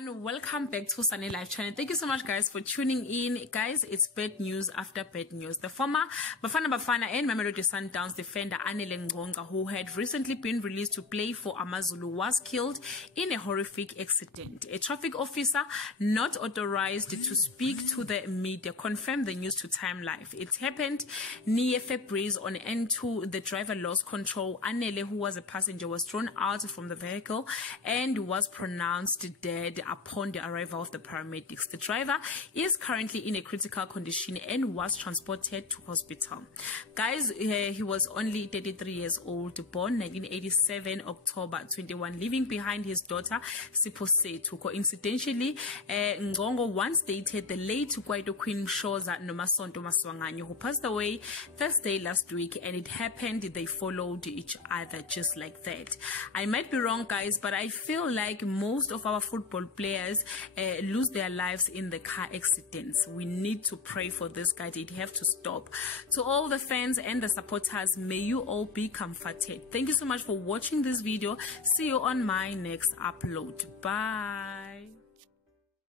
everyone, welcome back to Sunny Life channel. Thank you so much guys for tuning in. Guys, it's bad news after bad news. The former Bafana and Mamelodi Sundowns defender Anele Ngcongca, who had recently been released to play for AmaZulu, was killed in a horrific accident. A traffic officer not authorized to speak to the media confirmed the news to Time Life. It happened near Fairbraes on N2. The driver lost control. Anele, who was a passenger, was thrown out from the vehicle and was pronounced dead upon the arrival of the paramedics. The driver is currently in a critical condition and was transported to hospital. Guys, he was only 33 years old, born 1987 October 21, leaving behind his daughter Siposetu. Coincidentally, Ngcongca once dated the late Kwaito Queen Mshoza Anele, who passed away Thursday last week, and it happened they followed each other just like that. I might be wrong guys, but I feel like most of our football players lose their lives in the car accidents. We need to pray for this guy. It have to stop. To all the fans and the supporters, may you all be comforted. Thank you so much for watching this video. See you on my next upload. Bye.